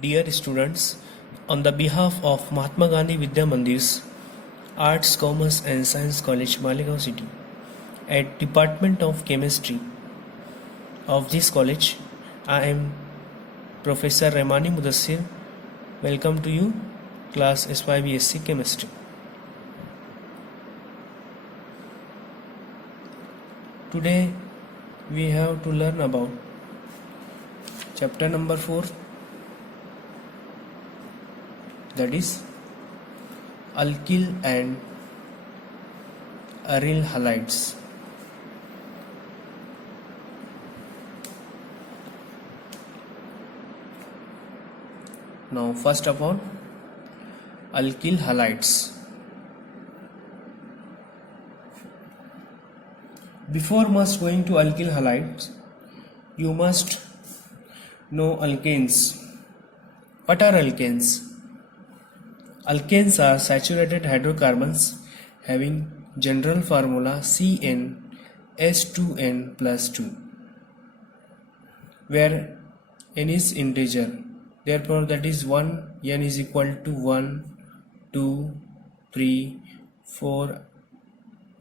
Dear students, on the behalf of Mahatma Gandhi Vidya Mandir's Arts, Commerce and Science College, Malegaon City, at Department of Chemistry of this college, I am Professor Remani Mudassir. Welcome to you, class SYBSC Chemistry. Today we have to learn about chapter number 4, that is alkyl and aryl halides. Now first of all, alkyl halides. Before much going to alkyl halides, you must know alkanes. What are alkanes? Alkanes are saturated hydrocarbons having general formula CnH2n plus 2, where n is integer. Therefore, that is 1, n is equal to 1, 2, 3, 4,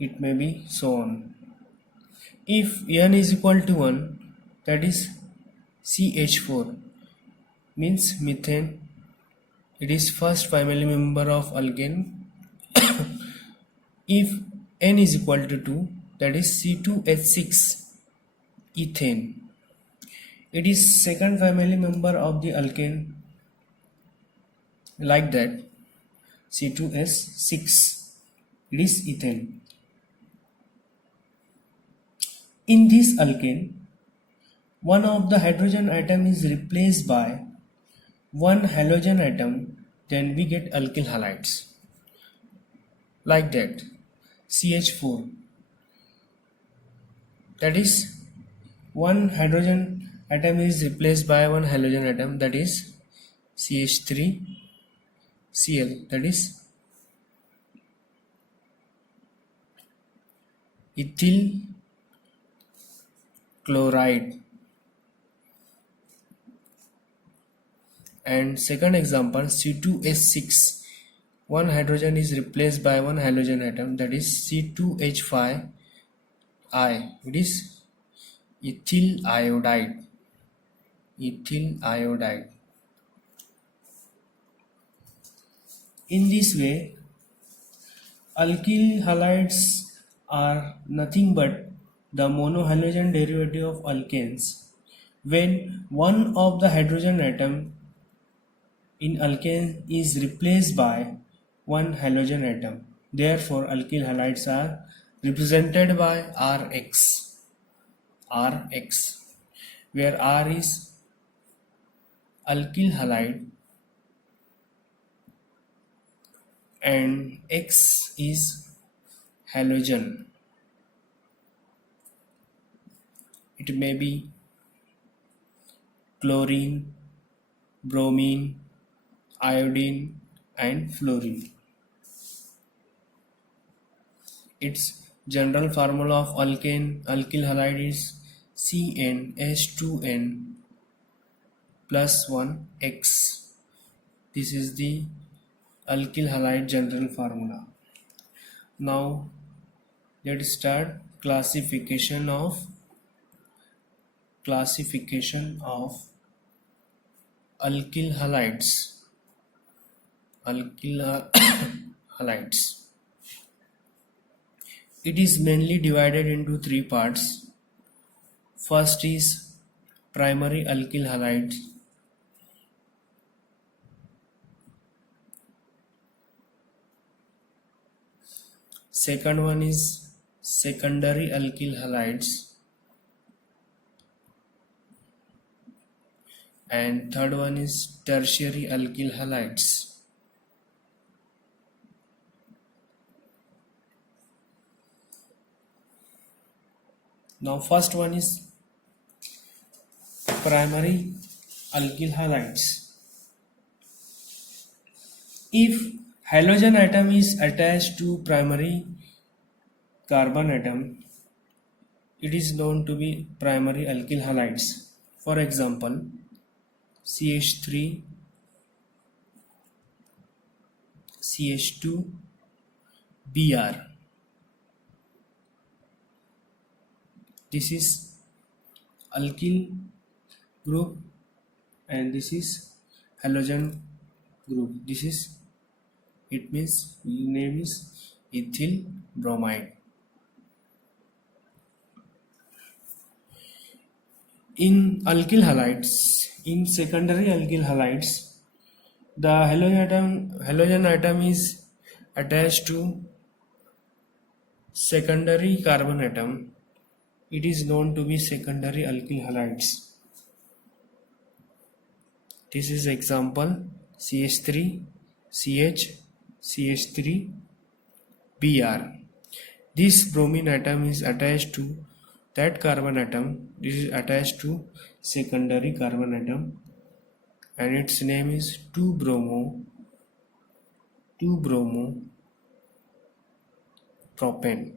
it may be so on. If n is equal to 1, that is CH4, means methane. It is first family member of alkane. If n is equal to 2, that is C2H6, ethane. It is second family member of the alkane, like that, C2H6, it is ethane. In this alkane, one of the hydrogen atom is replaced by one halogen atom, then we get alkyl halides, like that, CH4, that is one hydrogen atom is replaced by one halogen atom, that is CH3Cl, that is ethyl chloride. And second example, C2H6, one hydrogen is replaced by one halogen atom, that is C2H5I, it is ethyl iodide. In this way, alkyl halides are nothing but the monohalogen derivative of alkanes when one of the hydrogen atom in alkane is replaced by one halogen atom. Therefore, alkyl halides are represented by Rx, where R is alkyl halide and X is halogen. It may be chlorine, bromine, iodine and fluorine. Its general formula of alkyl halide is CnH2n plus 1x. This is the alkyl halide general formula. Now let's start classification of alkyl halides. It is mainly divided into three parts. First is primary alkyl halides. Second one is secondary alkyl halides. And third one is tertiary alkyl halides. Now first one is primary alkyl halides. If halogen atom is attached to primary carbon atom, it is known to be primary alkyl halides. For example, CH3 CH2Br. This is alkyl group and this is halogen group. This is, it means name is ethyl bromide. In alkyl halides, in secondary alkyl halides, the halogen atom is attached to secondary carbon atom. It is known to be secondary alkyl halides. This is example CH3, CH, CH3Br. This bromine atom is attached to that carbon atom. This is attached to secondary carbon atom and its name is 2-bromo-propane.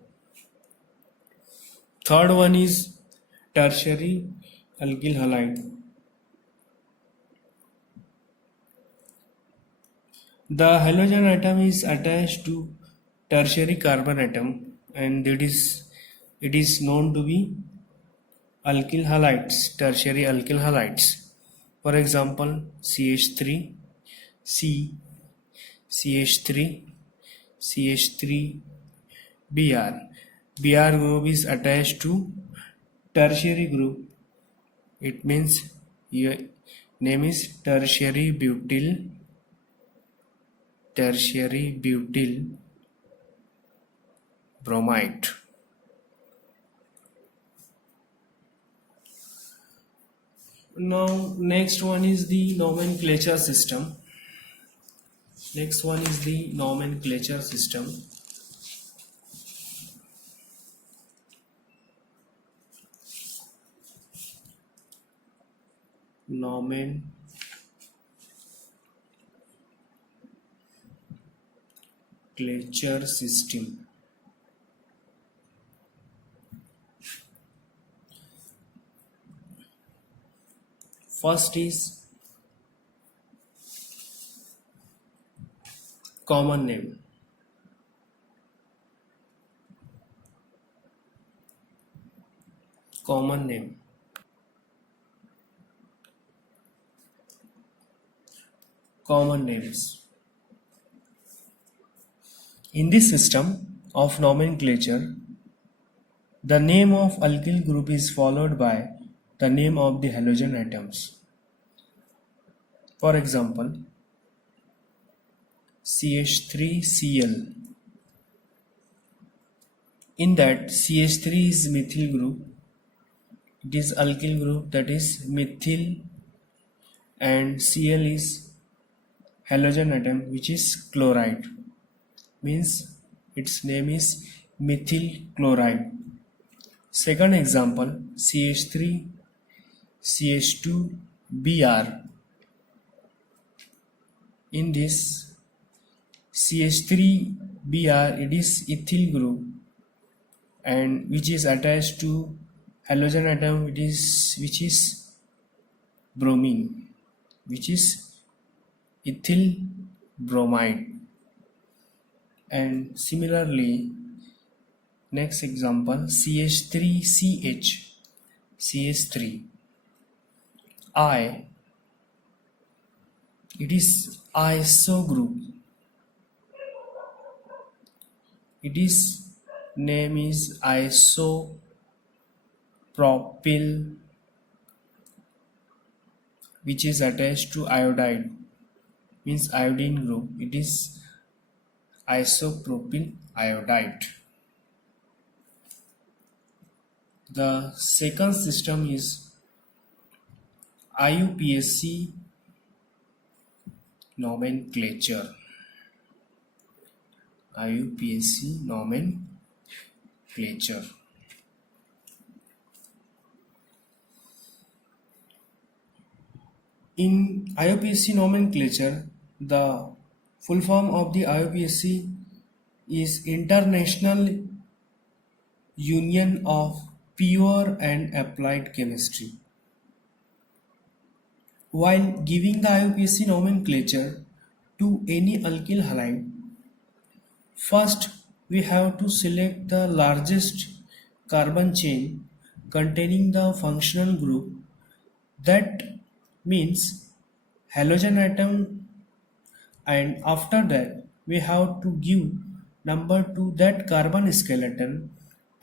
Third one is tertiary alkyl halide. The halogen atom is attached to tertiary carbon atom and it is known to be alkyl halides, tertiary alkyl halides. For example, CH3, C, CH3, CH3Br. Br group is attached to tertiary group. It means your name is tertiary butyl bromide. Now next one is the nomenclature system. Nomenclature system. First is common name. Common names. In this system of nomenclature, the name of alkyl group is followed by the name of the halogen atoms. For example, CH3Cl. In that, CH3 is methyl group. It is alkyl group, that is methyl, and Cl is halogen atom which is chloride. Means its name is methyl chloride. Second example, CH3 CH2Br. In this CH3Br, it is ethyl group and which is attached to halogen atom which is bromine, which is ethyl bromide. And similarly, next example, CH3CH, CH3I, it is iso group. Its name is isopropyl, which is attached to iodide, means iodine group. It is isopropyl iodide. The second system is IUPAC nomenclature. IUPAC nomenclature. In IUPAC nomenclature, the full form of the IUPAC is International Union of Pure and Applied Chemistry. While giving the IUPAC nomenclature to any alkyl halide, First, we have to select the largest carbon chain containing the functional group. That means halogen atom, and after that we have to give number to that carbon skeleton,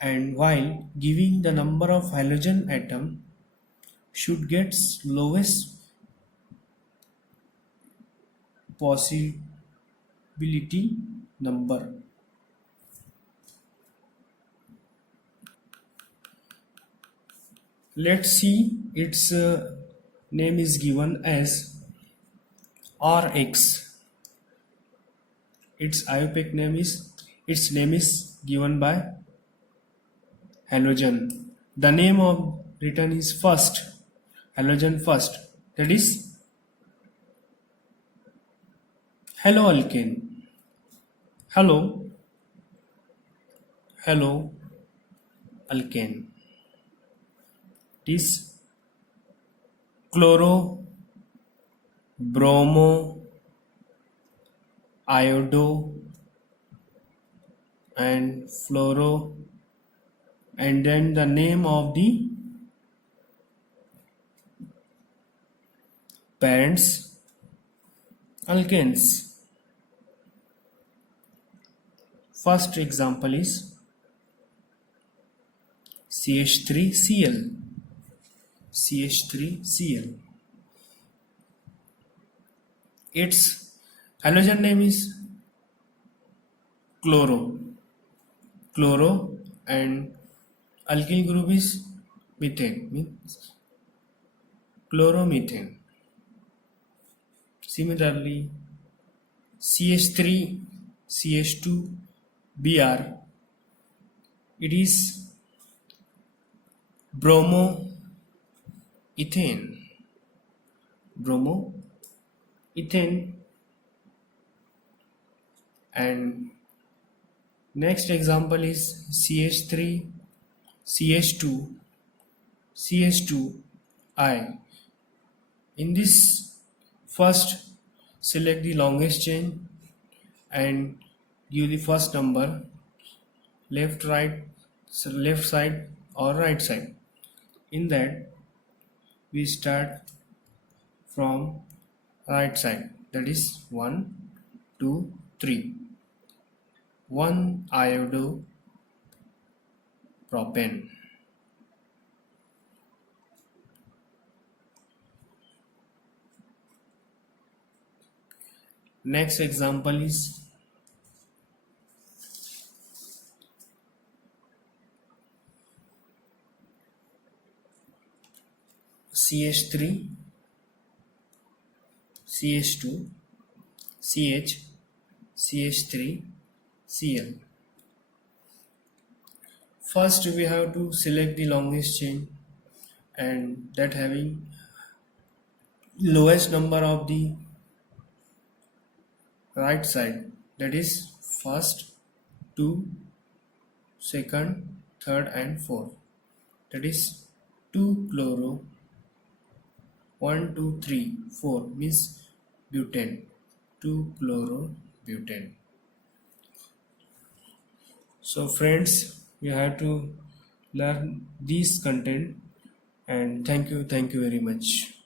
and while giving the number of halogen atom should get lowest possibility number. Let's see its name is given as Rx. Its name is given by halogen. The name of written is first, halogen first. That is haloalkane. Hello, hello alkane. It is chloro, bromo, iodo, and fluoro, and then the name of the parents alkanes. First example is CH3Cl. CH3Cl. Its halogen name is chloro. Chloro, and alkyl group is methane, means chloromethane. Similarly, CH3 CH2 Br, it is bromoethane. Bromoethane. And next example is CH3 CH2 CH2I. In this, first select the longest chain and give the first number, left side or right side. In that, we start from right side, that is 1 2 3. 1 iodopropane. Next example is CH3 CH2 CH CH3 Cl. First we have to select the longest chain, and that having lowest number of the right side, that is first, 2, second, third, and fourth. That is 2 chloro, 1 2 3 4 means butane, 2 chloro butane. So friends, you have to learn these content, and thank you very much.